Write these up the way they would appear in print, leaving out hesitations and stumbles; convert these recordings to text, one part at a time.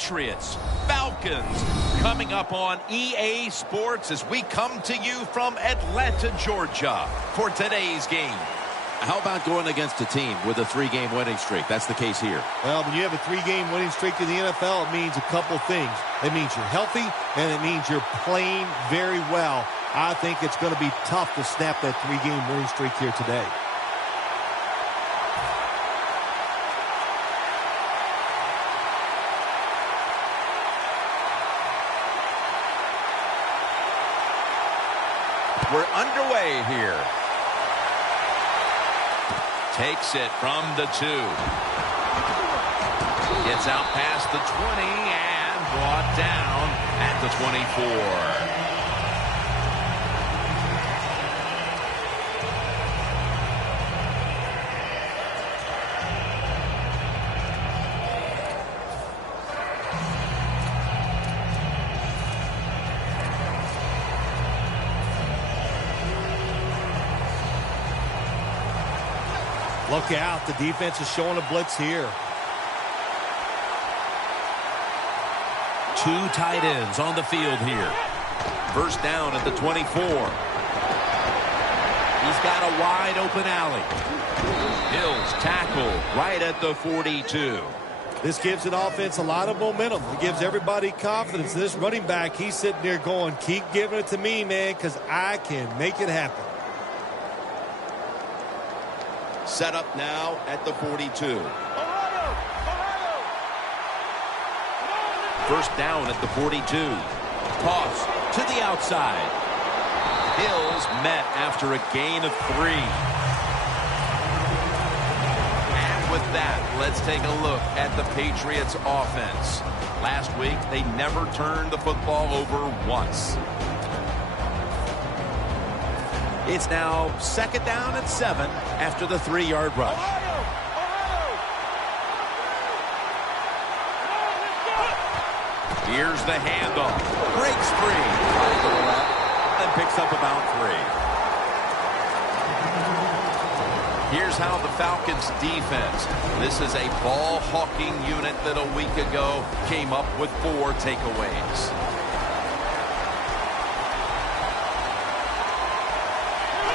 Patriots, Falcons, coming up on EA Sports as we come to you from Atlanta, Georgia for today's game. How about going against a team with a 3-game winning streak? That's the case here. Well, when you have a 3-game winning streak in the NFL, it means a couple things. It means you're healthy, and it means you're playing very well. I think it's going to be tough to snap that 3-game winning streak here today. We're underway here. Takes it from the 2. Gets out past the 20 and brought down at the 24. Look out. The defense is showing a blitz here. 2 tight ends on the field here. First down at the 24. He's got a wide open alley. Hill's tackle right at the 42. This gives an offense a lot of momentum. It gives everybody confidence. This running back, he's sitting there going, keep giving it to me, man, because I can make it happen. Set up now at the 42. First down at the 42. Toss to the outside. Hills met after a gain of 3. And with that, let's take a look at the Patriots offense. Last week, they never turned the football over once. It's now 2nd down and 7 after the 3-yard rush. Here's the handoff. Breaks free. And picks up about 3. Here's how the Falcons defense. This is a ball-hawking unit that a week ago came up with 4 takeaways.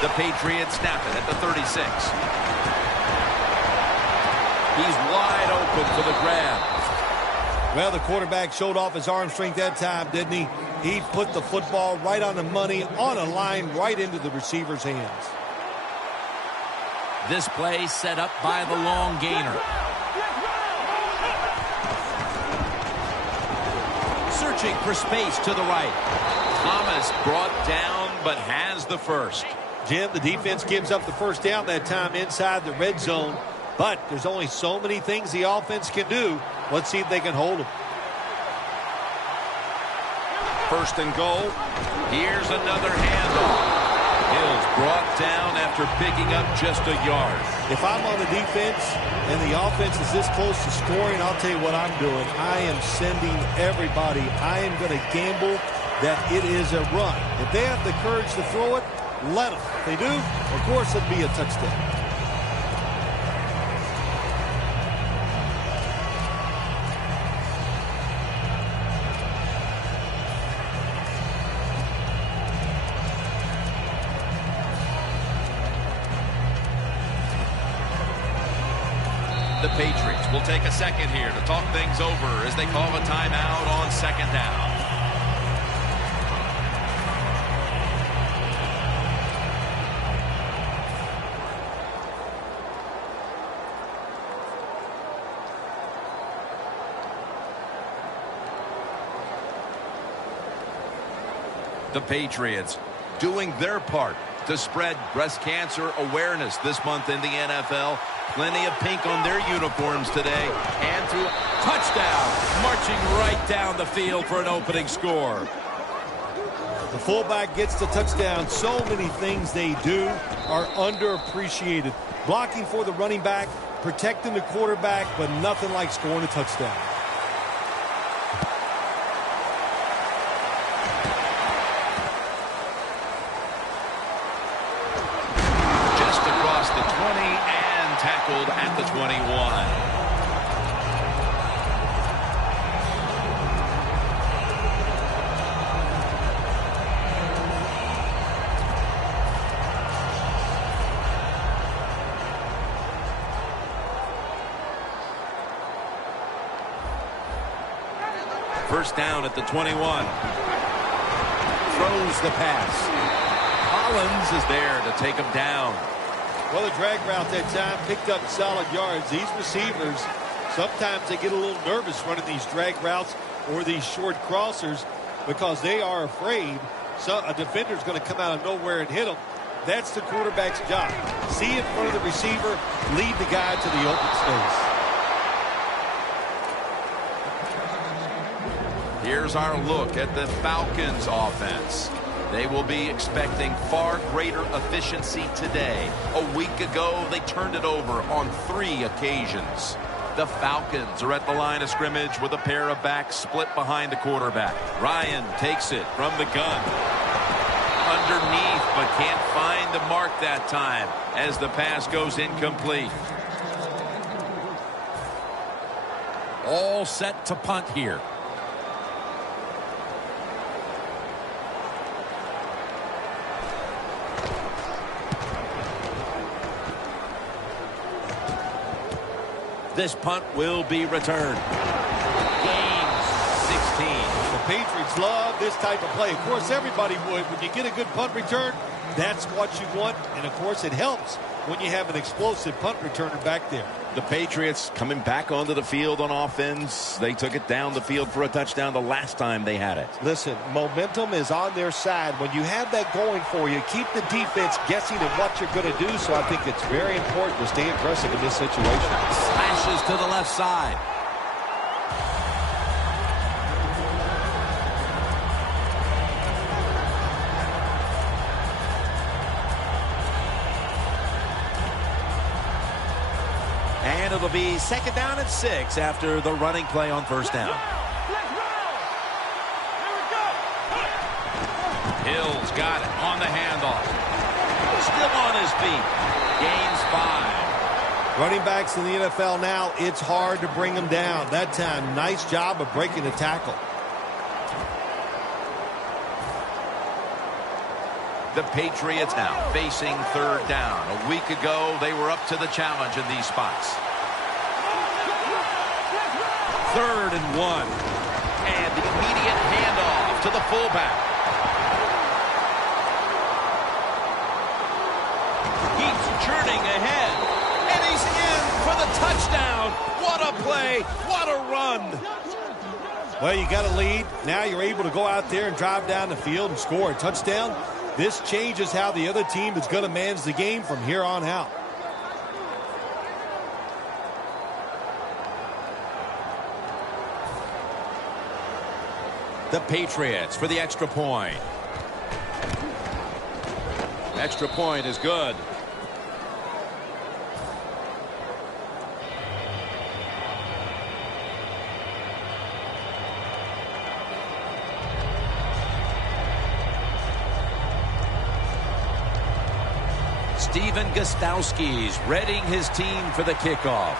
The Patriots snap it at the 36. He's wide open for the grab. Well, the quarterback showed off his arm strength that time, didn't he? He put the football right on the money, on a line, right into the receiver's hands. This play set up by the long gainer. Searching for space to the right. Thomas brought down, but has the first. Jim, the defense gives up the first down that time inside the red zone, but there's only so many things the offense can do. Let's see if they can hold them. First and goal. Here's another handoff. Hills brought down after picking up just a yard. If I'm on the defense and the offense is this close to scoring, I'll tell you what I'm doing. I am sending everybody. I am going to gamble that it is a run. If they have the courage to throw it, let them. If they do, of course, it'll be a touchdown. The Patriots will take a second here to talk things over as they call a timeout on 2nd down. The Patriots doing their part to spread breast cancer awareness this month in the NFL. Plenty of pink on their uniforms today. And through touchdown, marching right down the field for an opening score. The fullback gets the touchdown. So many things they do are underappreciated. Blocking for the running back, protecting the quarterback, but nothing like scoring a touchdown. Tackled at the 21. First down at the 21. Throws the pass. Collins is there to take him down. Well, the drag route that time picked up solid yards. These receivers, sometimes they get a little nervous running these drag routes or these short crossers because they are afraid a defender's going to come out of nowhere and hit them. That's the quarterback's job. See in front of the receiver, lead the guy to the open space. Here's our look at the Falcons offense. They will be expecting far greater efficiency today. A week ago, they turned it over on 3 occasions. The Falcons are at the line of scrimmage with a pair of backs split behind the quarterback. Ryan takes it from the gun. Underneath, but can't find the mark that time as the pass goes incomplete. All set to punt here. This punt will be returned. Gain 16. The Patriots love this type of play. Of course, everybody would. When you get a good punt return, that's what you want. And, of course, it helps when you have an explosive punt returner back there. The Patriots coming back onto the field on offense. They took it down the field for a touchdown the last time they had it. Listen, momentum is on their side. When you have that going for you, keep the defense guessing at what you're going to do. So I think it's very important to stay aggressive in this situation. Slashes to the left side. And it'll be second down and 6 after the running play on first down. Hill's got it on the handoff. Still on his feet. Gains 5. Running backs in the NFL now, it's hard to bring them down. That time, nice job of breaking the tackle. The Patriots now facing third down. A week ago, they were up to the challenge in these spots. 3rd and 1. And the immediate handoff to the fullback. Keeps churning ahead. And he's in for the touchdown. What a play. What a run. Well, you got a lead. Now you're able to go out there and drive down the field and score a touchdown. This changes how the other team is going to manage the game from here on out. The Patriots for the extra point. Extra point is good. Steven Gostowski's readying his team for the kickoff.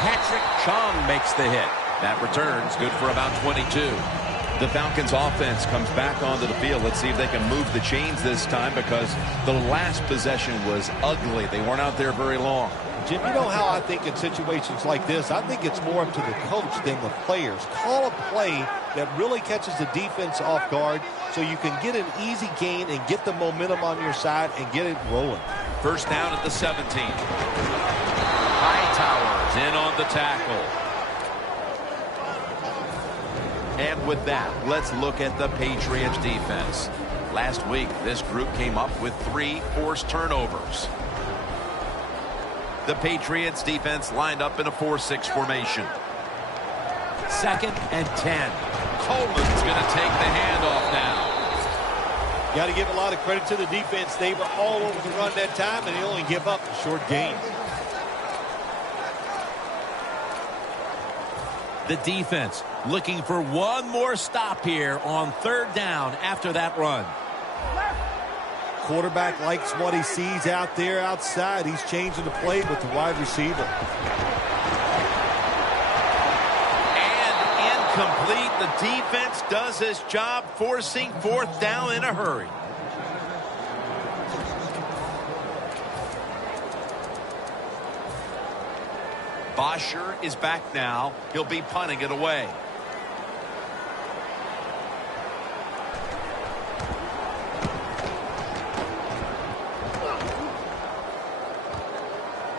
Patrick Chung makes the hit. That return's good for about 22. The Falcons offense comes back onto the field. Let's see if they can move the chains this time because the last possession was ugly. They weren't out there very long. Jim, you know how I think in situations like this, I think it's more up to the coach than the players. Call a play that really catches the defense off guard so you can get an easy gain and get the momentum on your side and get it rolling. First down at the 17. Hightower's in on the tackle. And with that, let's look at the Patriots defense. Last week, this group came up with 3 forced turnovers. The Patriots defense lined up in a 4-6 formation. 2nd and 10. Coleman's going to take the handoff now. Got to give a lot of credit to the defense. They were all over the run that time, and they only give up a short gain. The defense looking for one more stop here on 3rd down after that run. Quarterback likes what he sees out there outside. He's changing the play with the wide receiver. And incomplete. The defense does his job forcing 4th down in a hurry. Bosher is back now. He'll be punting it away.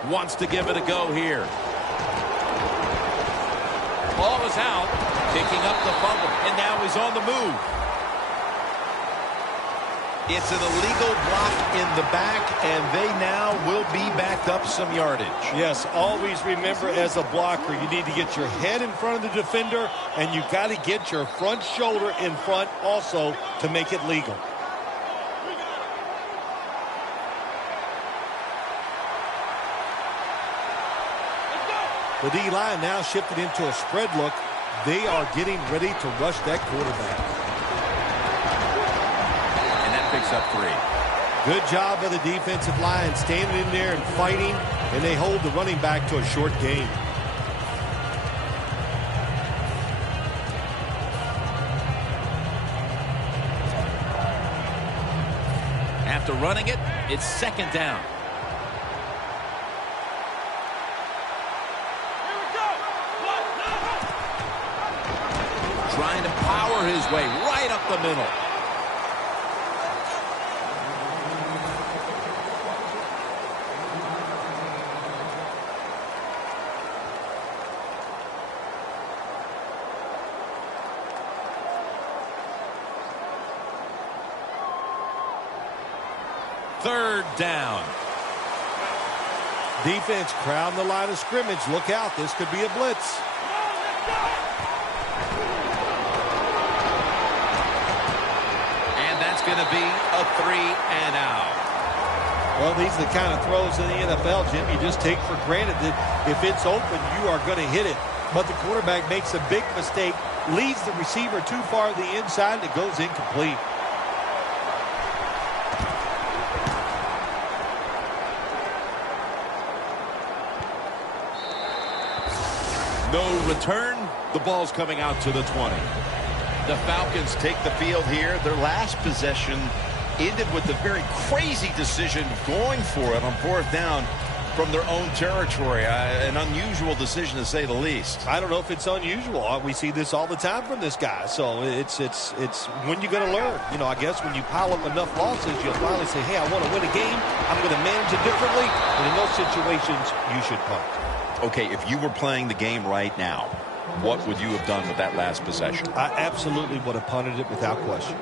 Wants to give it a go here. Ball is out. Picking up the fumble. And now he's on the move. It's an illegal block in the back, and they now will be backed up some yardage. Yes, always remember as a blocker, you need to get your head in front of the defender, and you got to get your front shoulder in front also to make it legal. The D-line now shifted into a spread look. They are getting ready to rush that quarterback. Picks up 3. Good job of the defensive line standing in there and fighting, and they hold the running back to a short gain. After running it, it's 2nd down. Trying to power his way right up the middle. Third down. Defense crowding the line of scrimmage. Look out. This could be a blitz. And that's going to be a 3 and out. Well, these are the kind of throws in the NFL, Jim, you just take for granted that if it's open, you are going to hit it. But the quarterback makes a big mistake, leads the receiver too far to the inside, and it goes incomplete. No return. The ball's coming out to the 20. The Falcons take the field here. Their last possession ended with a very crazy decision of going for it on 4th down from their own territory. An unusual decision, to say the least. I don't know if it's unusual. We see this all the time from this guy. So it's when you're going to learn. You know, I guess when you pile up enough losses, you'll finally say, hey, I want to win a game. I'm going to manage it differently. And in those situations, you should punt. Okay, if you were playing the game right now, what would you have done with that last possession? I absolutely would have punted it without question.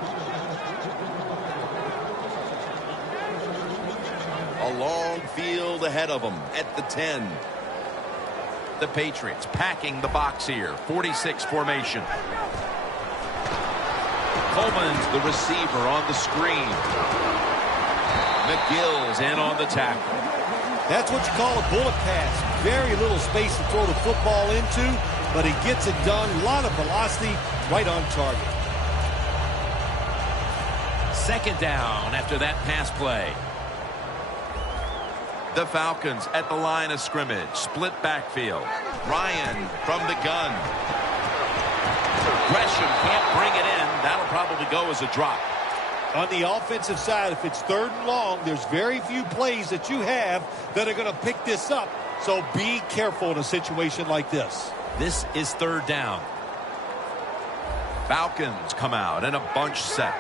A long field ahead of them at the 10. The Patriots packing the box here. 46 formation. Coleman's the receiver on the screen. McGill's in on the tackle. That's what you call a bullet pass. Very little space to throw the football into, but he gets it done. A lot of velocity, right on target. 2nd down after that pass play. The Falcons at the line of scrimmage. Split backfield. Ryan from the gun. Gresham can't bring it in. That'll probably go as a drop. On the offensive side, if it's 3rd and long, there's very few plays that you have that are going to pick this up. So be careful in a situation like this. This is 3rd down. Falcons come out in a bunch set.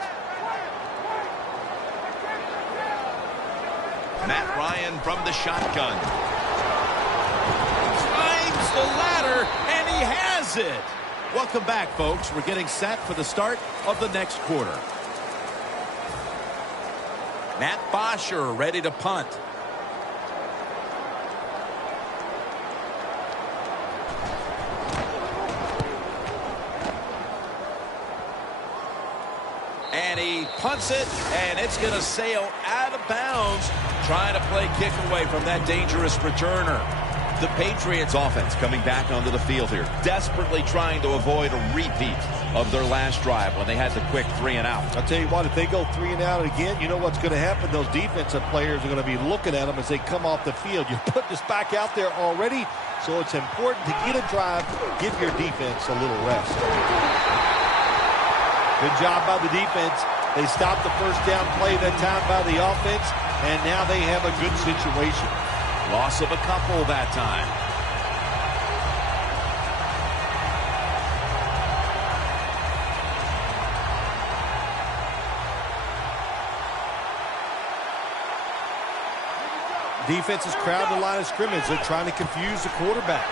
Matt Ryan from the shotgun. Climbs the ladder, and he has it. Welcome back, folks. We're getting set for the start of the next quarter. Matt Bosher ready to punt. And he punts it, and it's going to sail out of bounds, trying to play kick away from that dangerous returner. The Patriots offense coming back onto the field here, desperately trying to avoid a repeat of their last drive when they had the quick 3 and out. I'll tell you what, if they go 3 and out again, you know what's going to happen. Those defensive players are going to be looking at them as they come off the field. You're putting this back out there already, so it's important to get a drive, give your defense a little rest. Good job by the defense. They stopped the 1st down play that time by the offense, and now they have a good situation. Loss of a couple that time. Defense is crowding the line of scrimmage. They're trying to confuse the quarterback.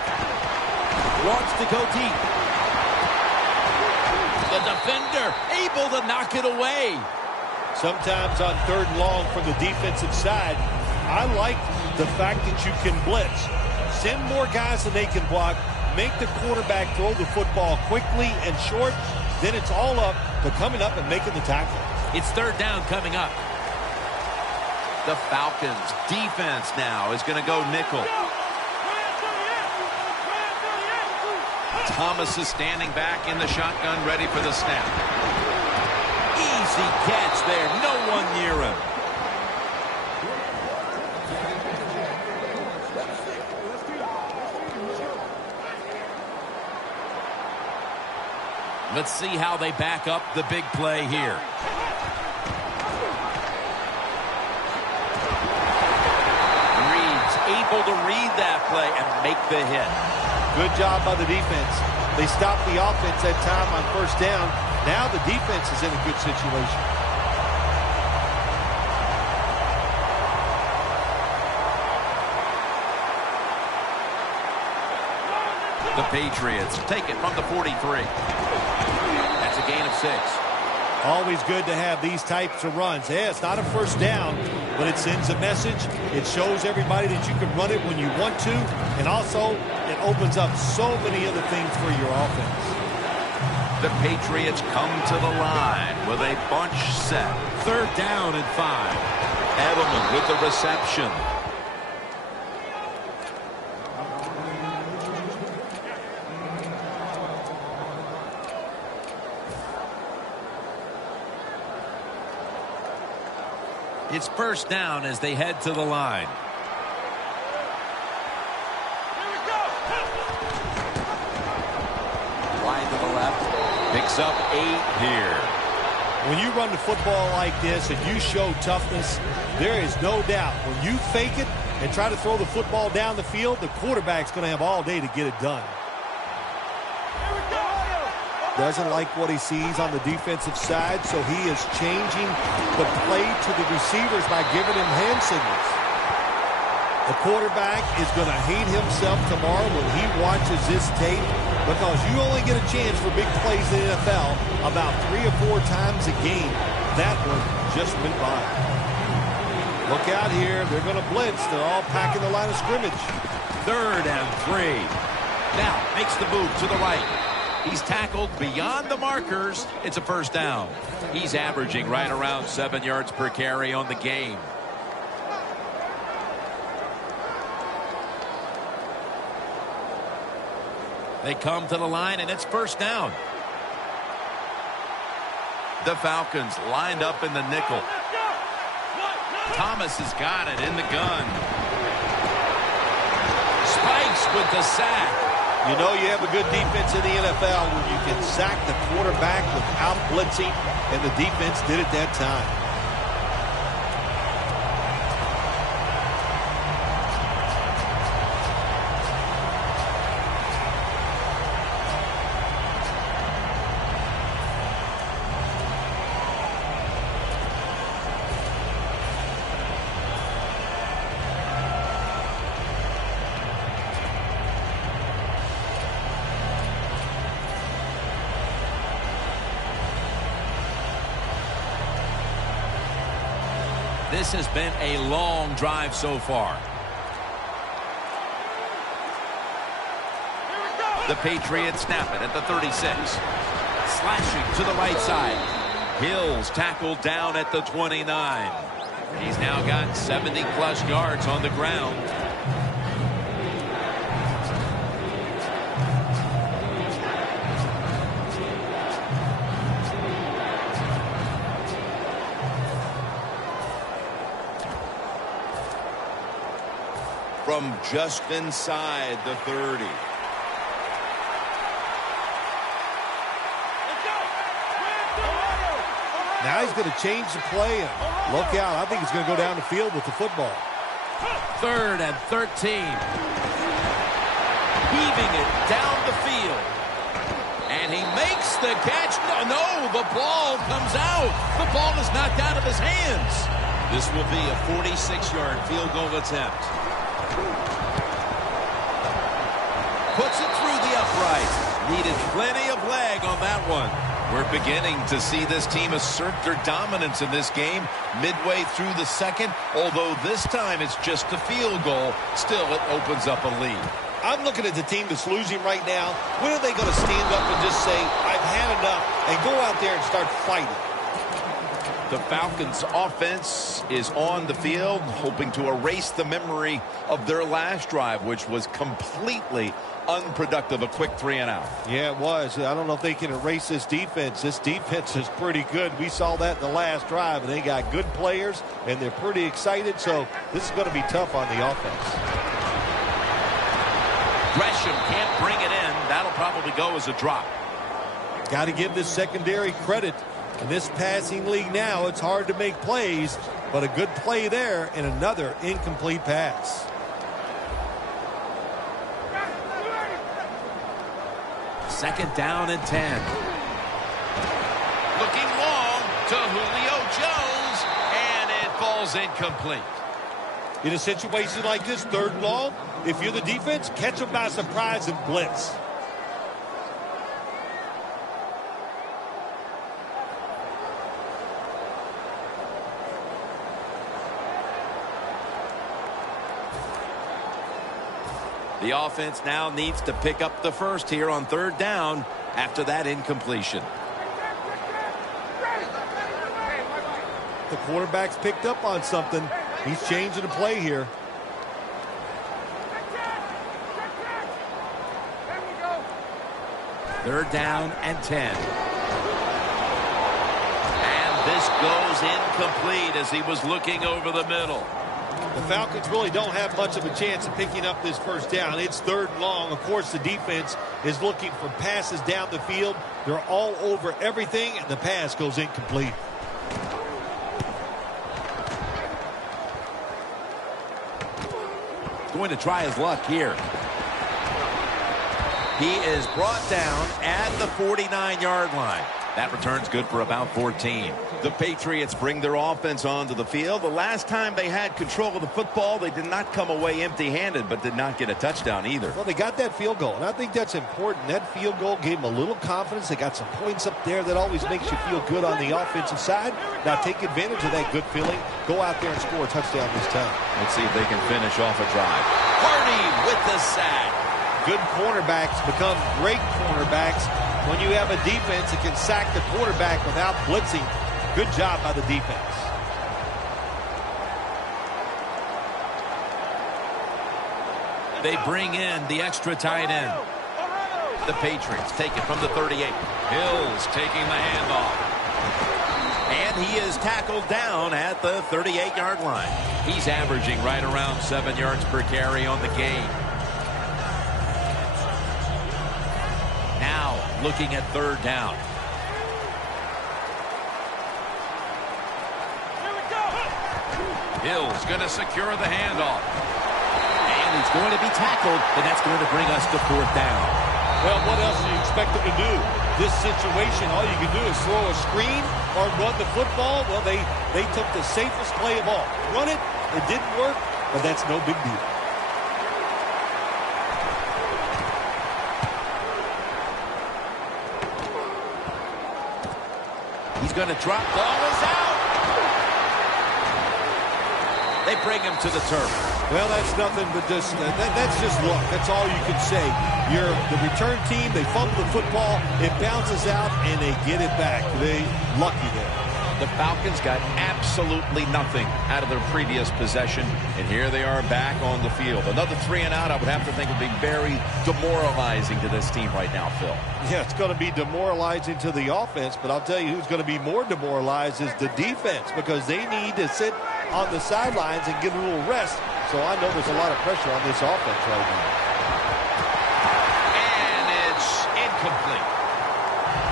Wants to go deep. The defender able to knock it away. Sometimes on 3rd and long from the defensive side, I like the fact that you can blitz. Send more guys than they can block. Make the quarterback throw the football quickly and short. Then it's all up to coming up and making the tackle. It's 3rd down coming up. The Falcons defense now is going to go nickel. Thomas is standing back in the shotgun, ready for the snap. Easy catch there. No one near him. Let's see how they back up the big play here. Reed's able to read that play and make the hit. Good job by the defense. They stopped the offense that time on 1st down. Now the defense is in a good situation. The Patriots take it from the 43. That's a gain of 6. Always good to have these types of runs. Yeah, it's not a 1st down, but it sends a message. It shows everybody that you can run it when you want to, and also it opens up so many other things for your offense. The Patriots come to the line with a bunch set. 3rd down and 5. Edelman with the reception. It's 1st down as they head to the line. Wide to the left. Picks up 8 here. When you run the football like this and you show toughness, there is no doubt when you fake it and try to throw the football down the field, the quarterback's going to have all day to get it done. Doesn't like what he sees on the defensive side, so he is changing the play to the receivers by giving him hand signals. The quarterback is going to hate himself tomorrow when he watches this tape, because you only get a chance for big plays in the NFL about 3 or 4 times a game. That one just went by. Look out here. They're going to blitz. They're all packing the line of scrimmage. 3rd and 3. Now makes the move to the right. He's tackled beyond the markers. It's a 1st down. He's averaging right around 7 yards per carry on the game. They come to the line, and it's 1st down. The Falcons lined up in the nickel. Thomas has got it in the gun. Spikes with the sack. You know you have a good defense in the NFL when you can sack the quarterback without blitzing, and the defense did it that time. This has been a long drive so far. The Patriots snap it at the 36. Slashing to the right side. Hill's tackled down at the 29. He's now got 70-plus yards on the ground. From just inside the 30. Now he's going to change the play, and look out. I think he's going to go down the field with the football. 3rd and 13. Heaving it down the field. And he makes the catch. No, the ball comes out. The ball is knocked out of his hands. This will be a 46-yard field goal attempt. Puts it through the upright. Needed plenty of leg on that one. We're beginning to see this team assert their dominance in this game midway through the second, although this time it's just a field goal. Still, it opens up a lead. I'm looking at the team that's losing right now. When are they going to stand up and just say, I've had enough, and go out there and start fighting? The Falcons' offense is on the field, hoping to erase the memory of their last drive, which was completely unproductive, a quick 3-and-out. Yeah, it was. I don't know if they can erase this defense. This defense is pretty good. We saw that in the last drive, and they got good players, and they're pretty excited, so this is going to be tough on the offense. Gresham can't bring it in. That'll probably go as a drop. Got to give this secondary credit. In this passing league now, it's hard to make plays, but a good play there and another incomplete pass. Second down and 10. Looking long to Julio Jones, and it falls incomplete. In a situation like this, 3rd and long, if you're the defense, catch them by surprise and blitz. The offense now needs to pick up the first here on 3rd down after that incompletion. The quarterback's picked up on something. He's changing the play here. Third down and 10. And this goes incomplete as he was looking over the middle. The Falcons really don't have much of a chance of picking up this first down. It's 3rd and long. Of course, the defense is looking for passes down the field. They're all over everything, and the pass goes incomplete. Going to try his luck here. He is brought down at the 49-yard line. That return's good for about 14. The Patriots bring their offense onto the field. The last time they had control of the football, they did not come away empty-handed, but did not get a touchdown either. Well, they got that field goal, and I think that's important. That field goal gave them a little confidence. They got some points up there that always makes you feel good on the offensive side. Now take advantage of that good feeling. Go out there and score a touchdown this time. Let's see if they can finish off a drive. Hardy with the sack. Good cornerbacks become great cornerbacks when you have a defense that can sack the quarterback without blitzing. Good job by the defense. They bring in the extra tight end. The Patriots take it from the 38. Hills taking the handoff. And he is tackled down at the 38-yard line. He's averaging right around 7 yards per carry on the game. Now looking at 3rd down. Hill's going to secure the handoff. And he's going to be tackled, and that's going to bring us to 4th down. Well, what else do you expect them to do? This situation, all you can do is throw a screen or run the football. Well, they took the safest play of all. Run it. It didn't work, but that's no big deal. He's going to drop. Ball is out. They bring him to the turf. Well, that's nothing but just that's just luck. That's all you can say. You're the return team. They fumble the football. It bounces out, and they get it back. They lucky there. The Falcons got absolutely nothing out of their previous possession, and here they are back on the field. Another 3-and-out, I would have to think, would be very demoralizing to this team right now, Phil. Yeah, it's going to be demoralizing to the offense, but I'll tell you who's going to be more demoralized is the defense, because they need to sit on the sidelines and get a little rest. So I know there's a lot of pressure on this offense right now. And it's incomplete.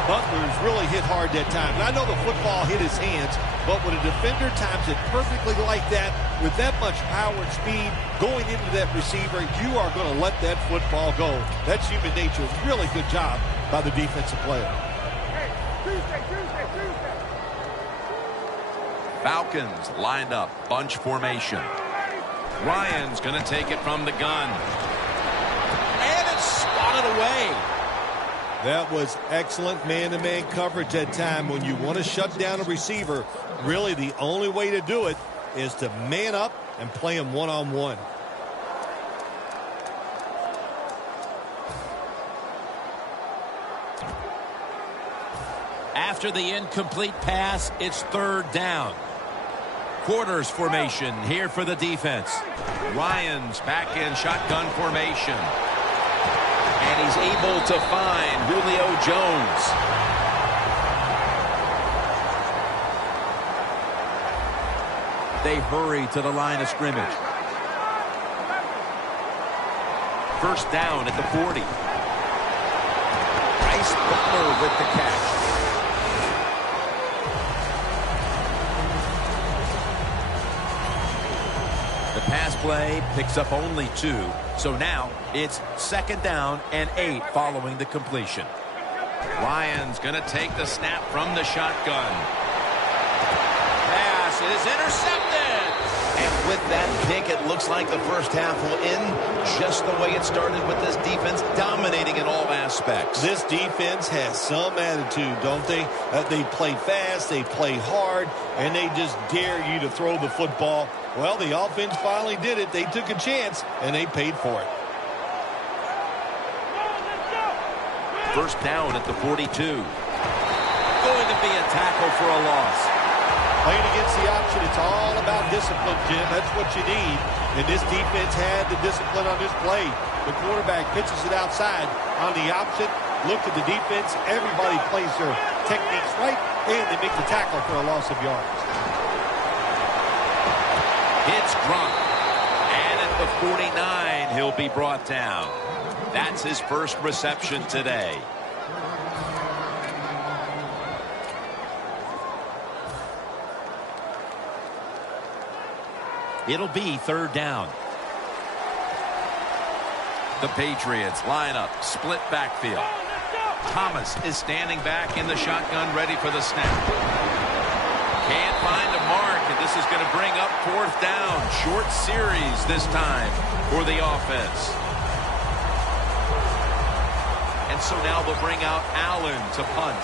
Butler's really hit hard that time. And I know the football hit his hands, but when a defender times it perfectly like that, with that much power and speed going into that receiver, you are going to let that football go. That's human nature. Really good job by the defensive player. Falcons lined up, bunch formation. Ryan's going to take it from the gun. And it's swatted away. That was excellent man-to-man coverage that time. When you want to shut down a receiver, really the only way to do it is to man up and play him one-on-one. After the incomplete pass, it's third down. Quarters formation here for the defense. Ryan's back in shotgun formation. And he's able to find Julio Jones. They hurry to the line of scrimmage. First down at the 40. Bryce Butler with the catch. The pass play picks up only 2. So now it's second down and 8 following the completion. Ryan's going to take the snap from the shotgun. Pass is intercepted. And with that pick, it looks like the first half will end just the way it started, with this defense dominating in all aspects. This defense has some attitude, don't they? They play fast, they play hard, and they just dare you to throw the football. Well, the offense finally did it. They took a chance, and they paid for it. First down at the 42. Going to be a tackle for a loss. Playing against the option, it's all about discipline, Jim. That's what you need. And this defense had the discipline on this play. The quarterback pitches it outside on the option. Look at the defense. Everybody plays their techniques right, and they make the tackle for a loss of yards. It's dropped. And at the 49, he'll be brought down. That's his first reception today. It'll be third down. The Patriots line up, split backfield. Thomas is standing back in the shotgun, ready for the snap. Can't find a mark, and this is going to bring up fourth down. Short series this time for the offense. And so now they'll bring out Allen to punt.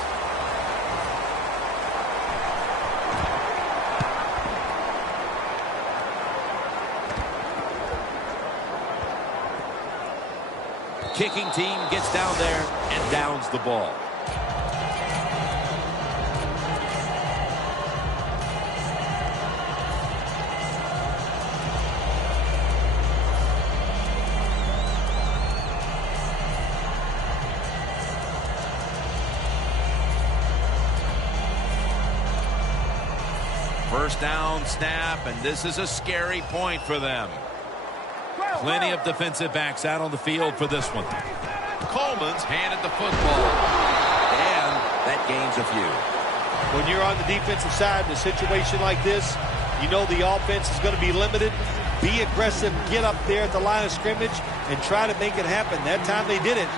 Kicking team gets down there and downs the ball. First down snap, and this is a scary point for them. Plenty of defensive backs out on the field for this one. Coleman's handed the football. And that gains a few. When you're on the defensive side in a situation like this, you know the offense is going to be limited. Be aggressive, get up there at the line of scrimmage, and try to make it happen. That time they did it,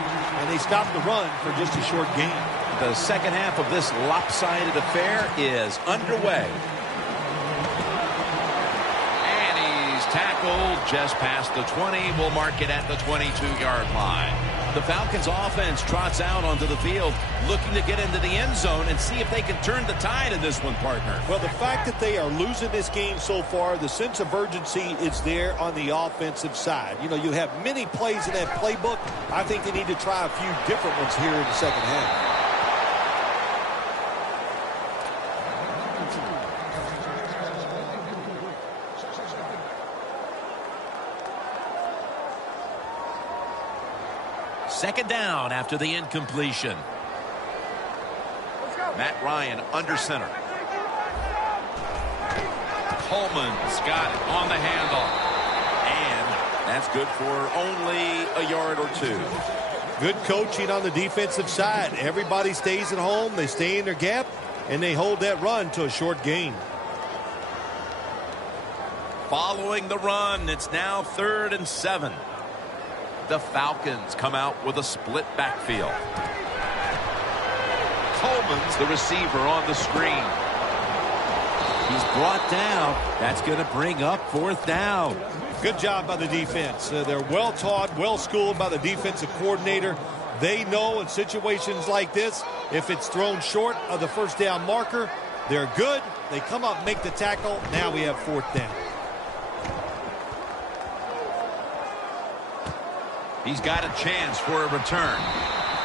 and they stopped the run for just a short gain. The second half of this lopsided affair is underway. Tackled just past the 20. We'll mark it at the 22-yard line. The Falcons offense trots out onto the field, looking to get into the end zone and see if they can turn the tide in this one, partner. Well, the fact that they are losing this game so far, the sense of urgency is there on the offensive side. You know, you have many plays in that playbook. I think they need to try a few different ones here in the second half. Second down after the incompletion. Matt Ryan under center. Coleman's got it on the handoff. And that's good for only a yard or two. Good coaching on the defensive side. Everybody stays at home. They stay in their gap, and they hold that run to a short gain. Following the run, it's now 3rd and 7. The Falcons come out with a split backfield. Coleman's the receiver on the screen. He's brought down. That's going to bring up 4th down. Good job by the defense. They're well taught, well schooled by the defensive coordinator. They know in situations like this, if it's thrown short of the 1st down marker, they're good. They come up, make the tackle. Now we have 4th down. He's got a chance for a return.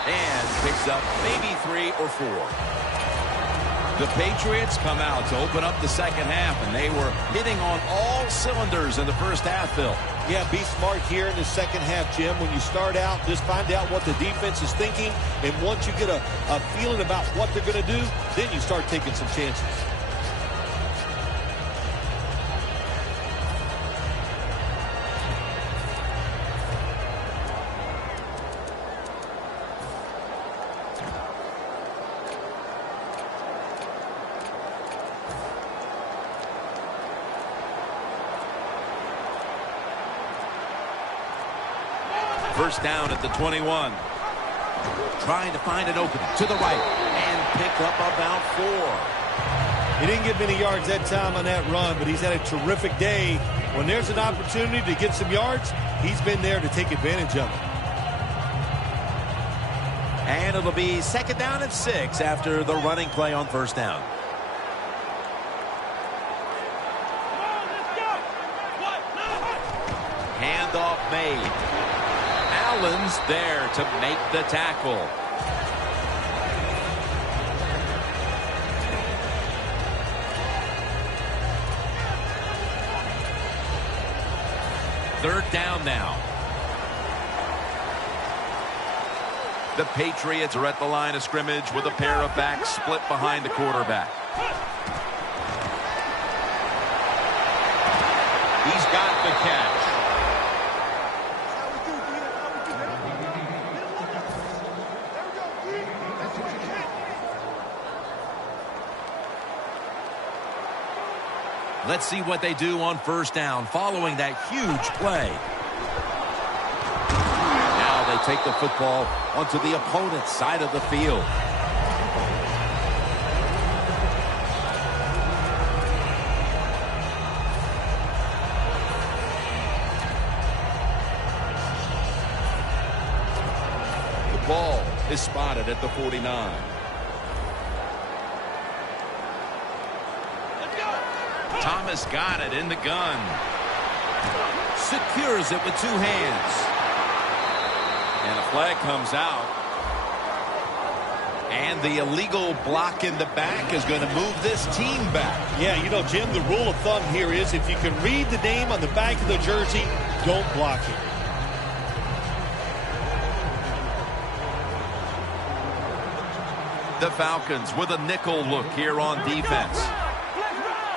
And picks up maybe 3 or 4. The Patriots come out to open up the 2nd half, and they were hitting on all cylinders in the 1st half, Phil. Yeah, be smart here in the 2nd half, Jim. When you start out, just find out what the defense is thinking, and once you get a feeling about what they're going to do, then you start taking some chances. First down at the 21. Trying to find an opening to the right and pick up about 4. He didn't get many yards that time on that run, but he's had a terrific day. When there's an opportunity to get some yards, he's been there to take advantage of it. And it'll be 2nd down and 6 after the running play on 1st down. Handoff made. Allen's there to make the tackle. Third down now. The Patriots are at the line of scrimmage with a pair of backs split behind the quarterback. He's got the catch. Let's see what they do on 1st down following that huge play. Now they take the football onto the opponent's side of the field. The ball is spotted at the 49. Thomas got it in the gun. Secures it with 2 hands. And a flag comes out. And the illegal block in the back is going to move this team back. Yeah, you know, Jim, the rule of thumb here is if you can read the name on the back of the jersey, don't block it. The Falcons with a nickel look here on defense.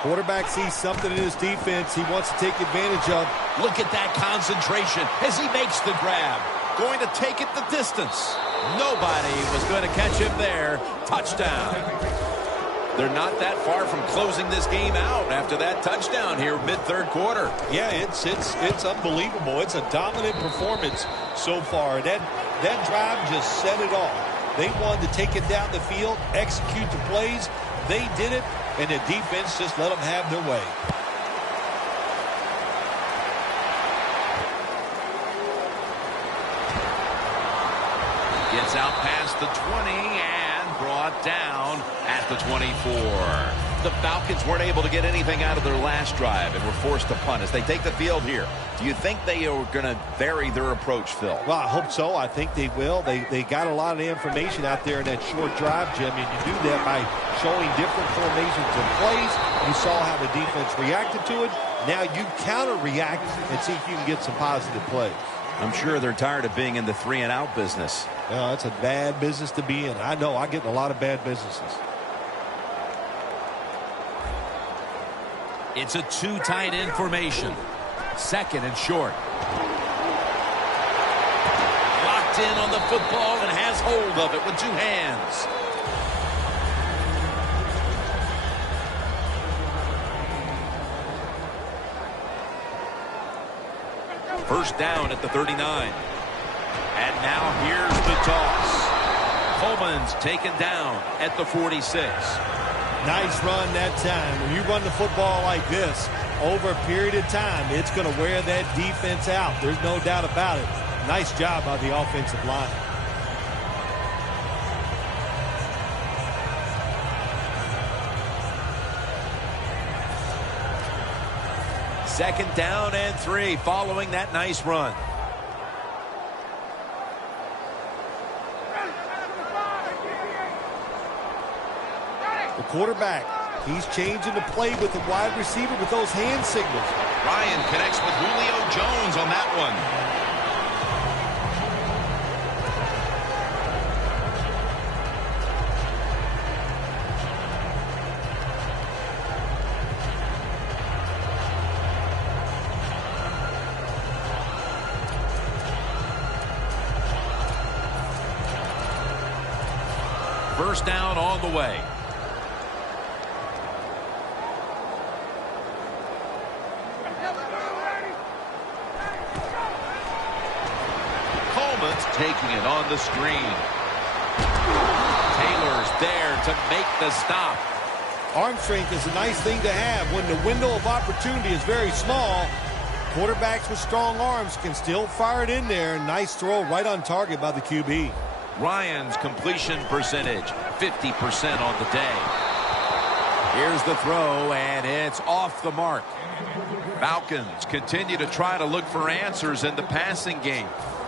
Quarterback sees something in his defense he wants to take advantage of. Look at that concentration as he makes the grab. Going to take it the distance. Nobody was going to catch him there. Touchdown. They're not that far from closing this game out after that touchdown here mid-3rd quarter. Yeah, it's unbelievable. It's a dominant performance so far. That drive just set it off. They wanted to take it down the field, execute the plays. They did it, and the defense just let them have their way. Gets out past the 20 and brought down at the 24. The Falcons weren't able to get anything out of their last drive and were forced to punt as they take the field here. Do you think they are going to vary their approach, Phil? Well, I hope so. I think they will. They got a lot of information out there in that short drive, Jim, and you do that by showing different formations and plays. You saw how the defense reacted to it. Now you counter-react and see if you can get some positive plays. I'm sure they're tired of being in the 3-and-out business. Well, that's a bad business to be in. I know. I get in a lot of bad businesses. It's a 2 tight end formation. 2nd and short. Locked in on the football and has hold of it with 2 hands. First down at the 39. And now here's the toss. Coleman's taken down at the 46. Nice run that time. When you run the football like this over a period of time, it's going to wear that defense out. There's no doubt about it. Nice job by the offensive line. Second down and 3 following that nice run. The quarterback, he's changing the play with the wide receiver with those hand signals. Ryan connects with Julio Jones on that one. First down on the way. Coleman's taking it on the screen. Taylor's there to make the stop. Arm strength is a nice thing to have when the window of opportunity is very small. Quarterbacks with strong arms can still fire it in there. Nice throw right on target by the QB. Ryan's completion percentage, 50% on the day. Here's the throw, and it's off the mark. Falcons continue to try to look for answers in the passing game.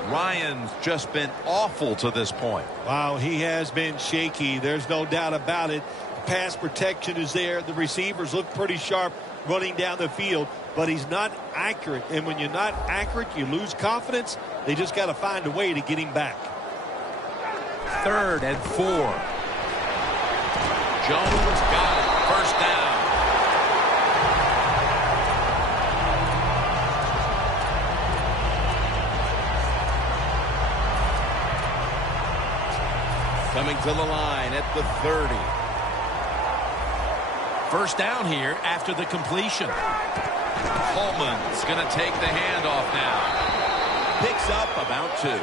Ryan's just been awful to this point. Wow, he has been shaky. There's no doubt about it. Pass protection is there. The receivers look pretty sharp running down the field, but he's not accurate. And when you're not accurate, you lose confidence. They just got to find a way to get him back. 3rd and 4. Jones got it. First down. Coming to the line at the 30. First down here after the completion. Coleman's going to take the handoff now. Picks up about 2.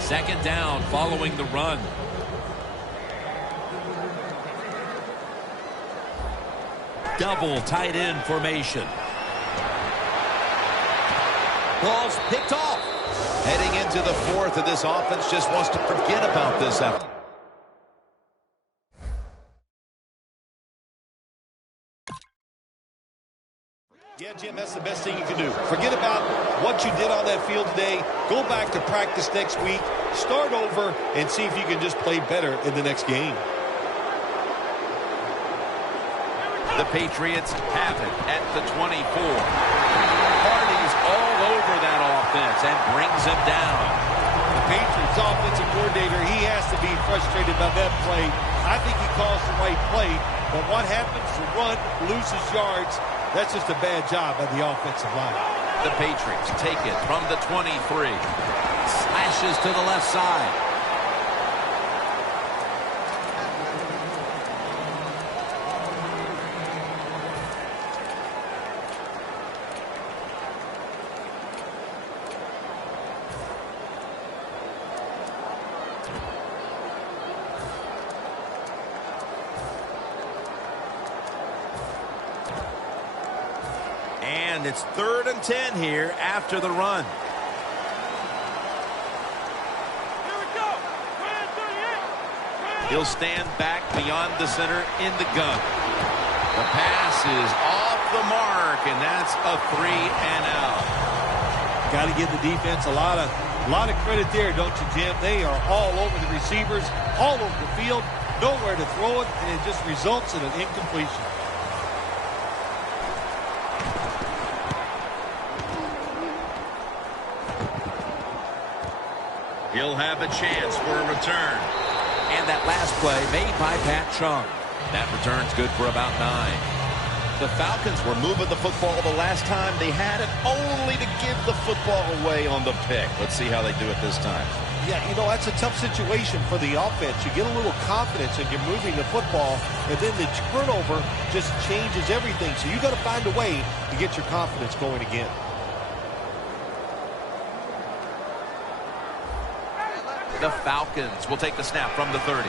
Second down following the run. Double tight end formation. Ball's picked off. Heading into the 4th, and this offense just wants to forget about this effort. Yeah, Jim, that's the best thing you can do. Forget about what you did on that field today. Go back to practice next week. Start over and see if you can just play better in the next game. The Patriots have it at the 24. Hardy's all over that offense and brings him down. The Patriots offensive coordinator, he has to be frustrated by that play. I think he calls the right play, but what happens to run, loses yards? That's just a bad job by the offensive line. The Patriots take it from the 23. Slashes to the left side. And it's 3rd and 10 here after the run. He'll stand back beyond the center in the gun. The pass is off the mark, and that's a 3 and out. Got to give the defense a lot of credit there, don't you, Jim? They are all over the receivers, all over the field, nowhere to throw it, and it just results in an incompletion. He'll have a chance for a return. And that last play made by Pat Chung. That return's good for about 9. The Falcons were moving the football the last time they had it, only to give the football away on the pick. Let's see how they do it this time. Yeah, you know, that's a tough situation for the offense. You get a little confidence and you're moving the football, and then the turnover just changes everything. So you got to find a way to get your confidence going again. The Falcons will take the snap from the 30.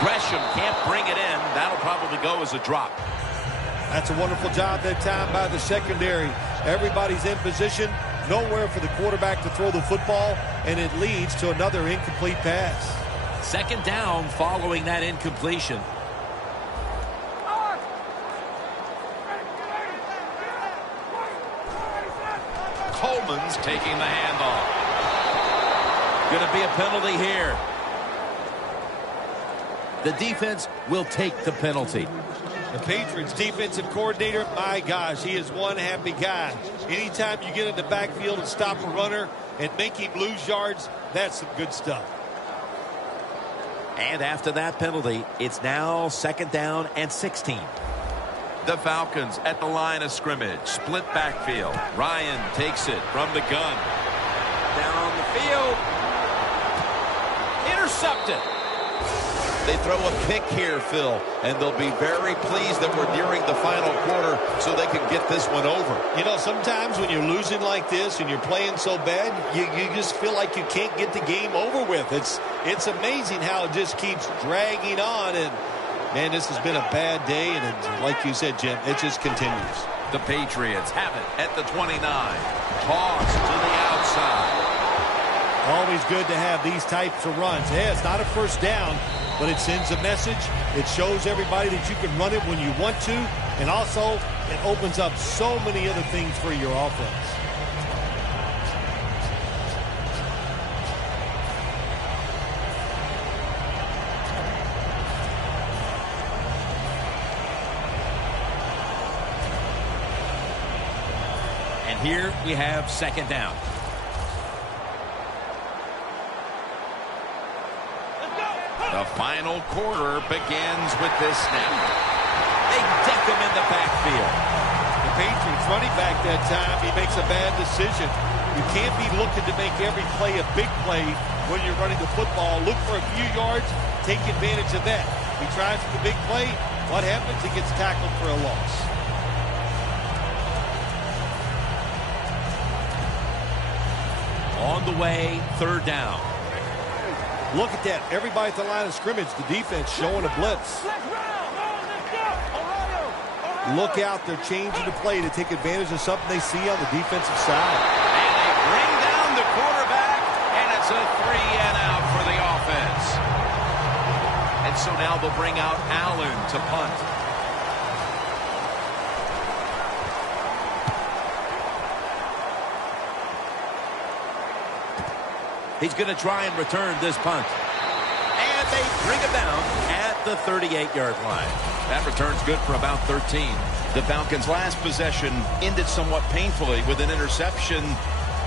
Gresham can't bring it in. That'll probably go as a drop. That's a wonderful job that time by the secondary. Everybody's in position. Nowhere for the quarterback to throw the football, and it leads to another incomplete pass. Second down following that incompletion. Coleman's taking the handoff. Going to be a penalty here. The defense will take the penalty. The Patriots defensive coordinator, my gosh, he is one happy guy. Anytime you get in the backfield and stop a runner and make him lose yards, that's some good stuff. And after that penalty, it's now second down and 16. The Falcons at the line of scrimmage. Split backfield. Ryan takes it from the gun. Down the field. Intercepted. They throw a pick here, Phil, and they'll be very pleased that we're nearing the final quarter so they can get this one over. You know, sometimes when you're losing like this and you're playing so bad, you just feel like you can't get the game over with. It's amazing how it just keeps dragging on, and man, this has been a bad day, and like you said, Jim, it just continues. The Patriots have it at the 29. Toss to the outside. Always good to have these types of runs. Yeah, it's not a first down, but it sends a message. It shows everybody that you can run it when you want to, and also it opens up so many other things for your offense. And here we have second down. The final quarter begins with this snap. They deck him in the backfield. The Patriots running back that time, he makes a bad decision. You can't be looking to make every play a big play when you're running the football. Look for a few yards, take advantage of that. He tries for the big play. What happens? He gets tackled for a loss. On the way, third down. Look at that. Everybody at the line of scrimmage, the defense showing a blitz. Look out. They're changing the play to take advantage of something they see on the defensive side. And they bring down the quarterback, and it's a 3-and-out for the offense. And so now they'll bring out Allen to punt. He's going to try and return this punt. And they bring him down at the 38-yard line. That return's good for about 13. The Falcons' last possession ended somewhat painfully with an interception.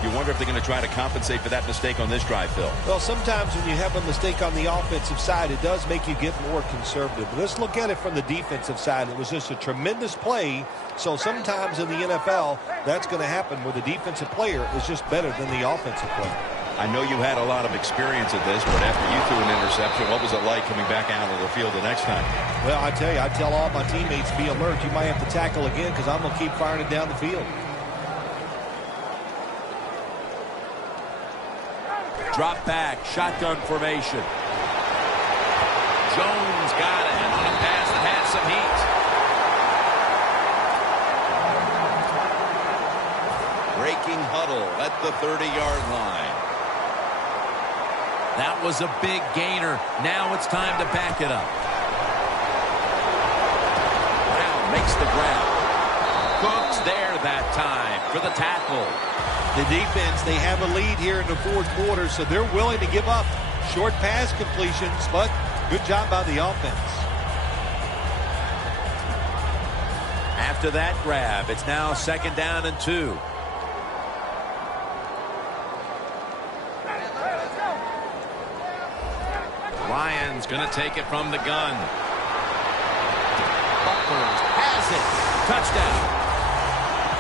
You wonder if they're going to try to compensate for that mistake on this drive, Phil. Well, sometimes when you have a mistake on the offensive side, it does make you get more conservative. But let's look at it from the defensive side. It was just a tremendous play. So sometimes in the NFL, that's going to happen where the defensive player is just better than the offensive player. I know you had a lot of experience at this, but after you threw an interception, what was it like coming back out of the field the next time? Well, I tell you, I tell all my teammates, be alert. You might have to tackle again because I'm going to keep firing it down the field. Drop back, shotgun formation. Jones got it on a pass that had some heat. Breaking huddle at the 30-yard line. That was a big gainer. Now it's time to back it up. Brown makes the grab. Cooks there that time for the tackle. The defense, they have a lead here in the fourth quarter, so they're willing to give up short pass completions, but good job by the offense. After that grab, it's now second down and 2. Ryan's going to take it from the gun. Buckles has it. Touchdown.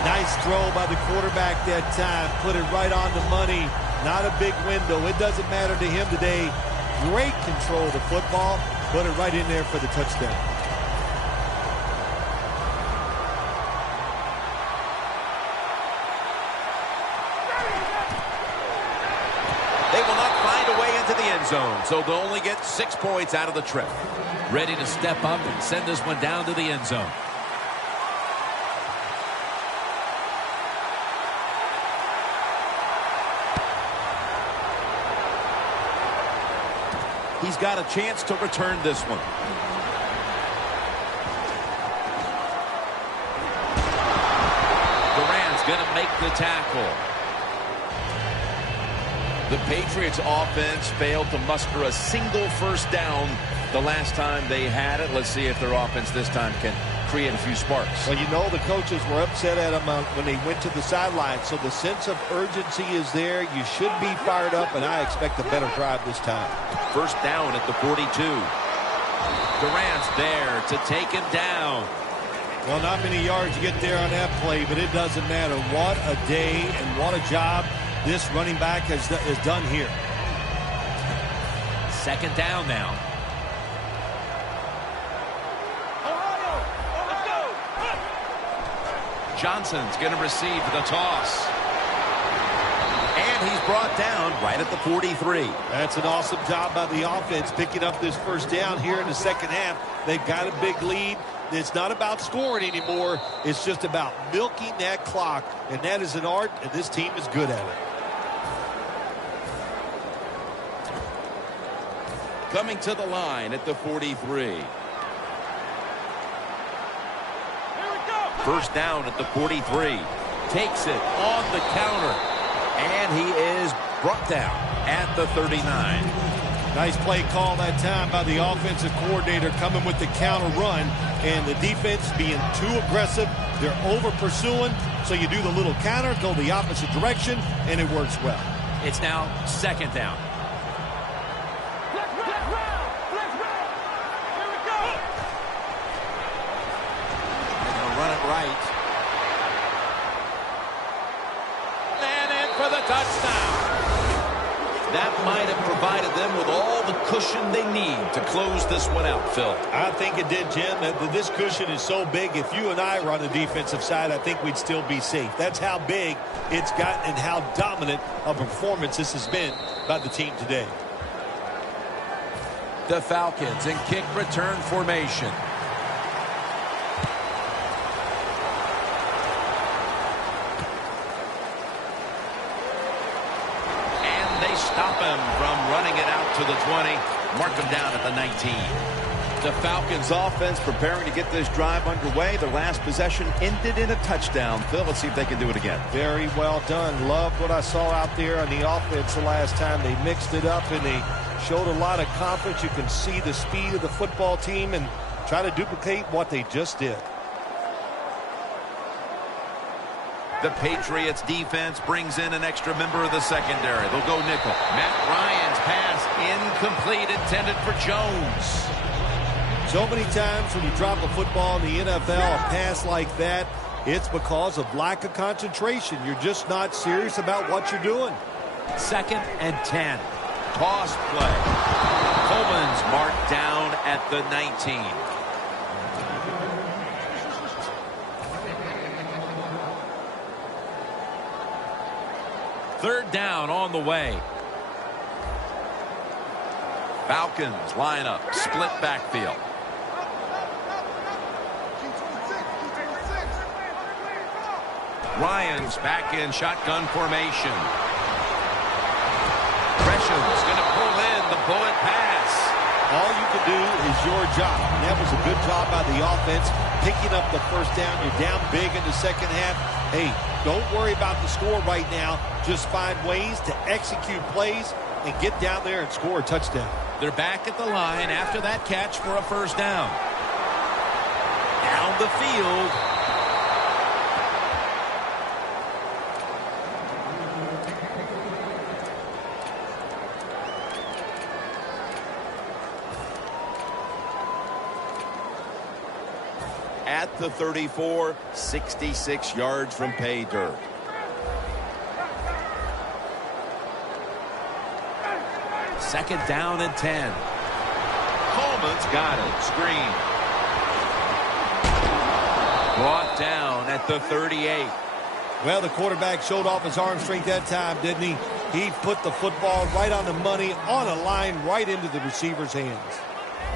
Nice throw by the quarterback that time. Put it right on the money. Not a big window. It doesn't matter to him today. Great control of the football. Put it right in there for the touchdown. They will not find a way into the end zone, so they'll only get 6 points out of the trip. Ready to step up and send this one down to the end zone. He's got a chance to return this one. Durant's going to make the tackle. The Patriots offense failed to muster a single first down the last time they had it. Let's see if their offense this time can create a few sparks. Well, you know the coaches were upset at them when they went to the sideline, so the sense of urgency is there. You should be fired up, and I expect a better drive this time. First down at the 42. Durant's there to take him down. Well, not many yards you get there on that play, but it doesn't matter. What a day and what a job this running back has done here. Second down now. Johnson's going to receive the toss. And he's brought down right at the 43. That's an awesome job by the offense picking up this first down here in the second half. They've got a big lead. It's not about scoring anymore. It's just about milking that clock. And that is an art, and this team is good at it. Coming to the line at the 43. First down at the 43. Takes it on the counter. And he is brought down at the 39. Nice play call that time by the offensive coordinator coming with the counter run. And the defense being too aggressive. They're over pursuing. So you do the little counter, go the opposite direction, and it works well. It's now second down. Right. And in for the touchdown. That might have provided them with all the cushion they need to close this one out, Phil. I think it did, Jim. This cushion is so big, if you and I were on the defensive side, I think we'd still be safe. That's how big it's gotten and how dominant a performance this has been by the team today. The Falcons in kick return formation. Stop him from running it out to the 20. Mark him down at the 19. The Falcons Offense preparing to get this drive underway. Their last possession ended in a touchdown. Phil, let's see if they can do it again. Very well done. Loved what I saw out there on the offense the last time. They mixed it up and they showed a lot of confidence. You can see the speed of the football team and try to duplicate what they just did. The Patriots defense brings in an extra member of the secondary. They'll go nickel. Matt Ryan's pass incomplete, intended for Jones. So many times when you drop a football in the NFL, a pass like that, it's because of lack of concentration. You're just not serious about what you're doing. Second and 10. Toss play. Coleman's marked down at the 19. Third down on the way. Falcons line up. Split backfield. Ryan's back in shotgun formation. Gresham's going to pull in the bullet pass. All you can do is your job. And that was a good job by the offense, picking up the first down. You're down big in the second half. Hey, don't worry about the score right now. Just find ways to execute plays and get down there and score a touchdown. They're back at the line after that catch for a first down. Down the field. at the 34, 66 yards from pay dirt. Second down and 10. Coleman's got it. Screen. Brought down at the 38. Well, the quarterback showed off his arm strength that time, didn't he? He put the football right on the money, on a line, right into the receiver's hands.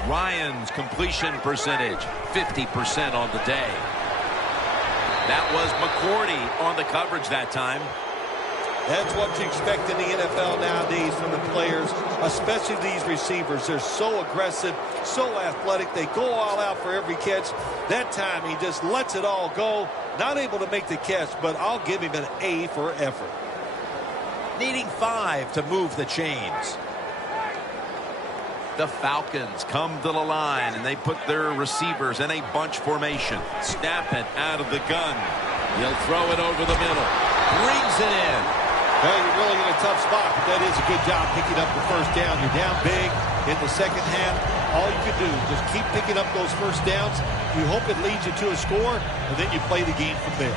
Ryan's completion percentage, 50% on the day. That was McCourty on the coverage that time. That's what you expect in the NFL nowadays from the players, especially these receivers. They're so aggressive, so athletic. They go all out for every catch. That time, he just lets it all go. Not able to make the catch, but I'll give him an A for effort. Needing 5 to move the chains. The Falcons come to the line, and they put their receivers in a bunch formation. Snap it out of the gun. He'll throw it over the middle. Brings it in. Well, you're really in a tough spot, but that is a good job picking up the first down. You're down big in the second half. All you can do is just keep picking up those first downs. You hope it leads you to a score, and then you play the game from there.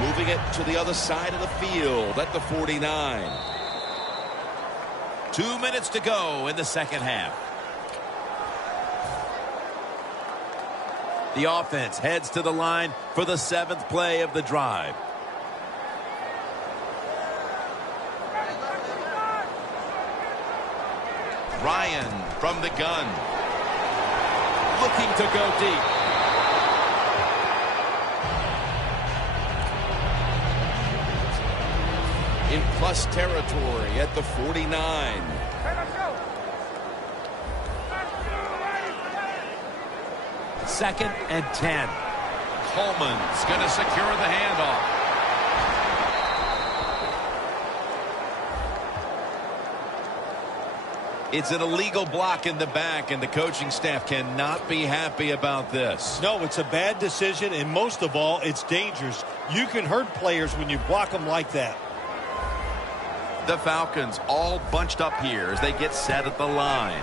Moving it to the other side of the field at the 49. 2 minutes to go in the second half. The offense heads to the line for the 7th play of the drive. Ryan from the gun. Looking to go deep. In plus territory at the 49. Second and 10. Coleman's going to secure the handoff. It's an illegal block in the back, and the coaching staff cannot be happy about this. No, it's a bad decision, and most of all, it's dangerous. You can hurt players when you block them like that. The Falcons all bunched up here as they get set at the line.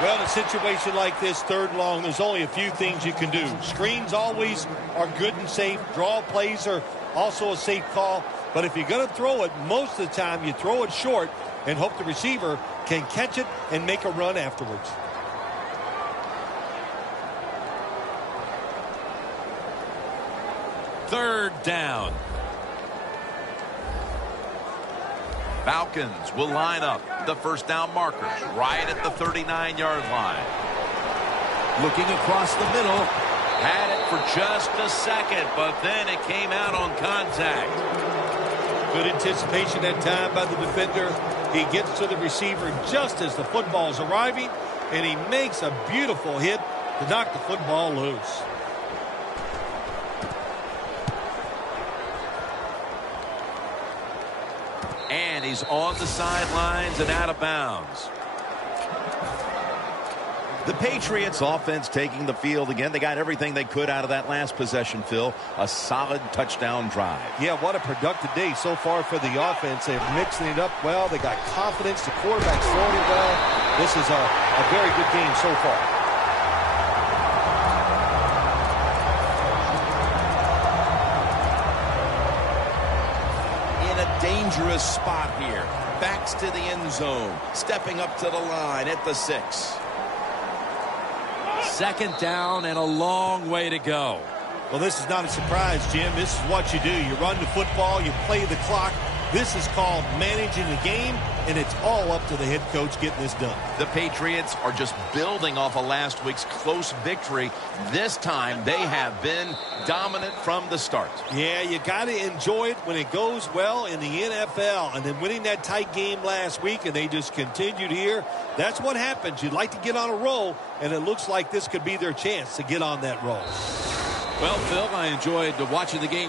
Well, in a situation like this, 3rd and long, there's only a few things you can do. Screens always are good and safe. Draw plays are also a safe call. But if you're going to throw it, most of the time you throw it short and hope the receiver can catch it and make a run afterwards. Third down. Falcons will line up the first down markers right at the 39-yard line. Looking across the middle. Had it for just a second, but then it came out on contact. Good anticipation that time by the defender. He gets to the receiver just as the football is arriving, and he makes a beautiful hit to knock the football loose. And he's on the sidelines and out of bounds. The Patriots offense taking the field again. They got everything they could out of that last possession, Phil. A solid touchdown drive. Yeah, what a productive day so far for the offense. They're mixing it up well. They got confidence. The quarterback's throwing it well. This is a very good game so far. In a dangerous spot here. Backs to the end zone. Stepping up to the line at the 6. Second down and a long way to go. Well, this is not a surprise, Jim. This is what you do. You run the football, you play the clock. This is called managing the game, and it's all up to the head coach getting this done. The Patriots are just building off of last week's close victory. This time, they have been dominant from the start. Yeah, you got to enjoy it when it goes well in the NFL. And then winning that tight game last week, and they just continued here. That's what happens. You'd like to get on a roll, and it looks like this could be their chance to get on that roll. Well, Phil, I enjoyed watching the game.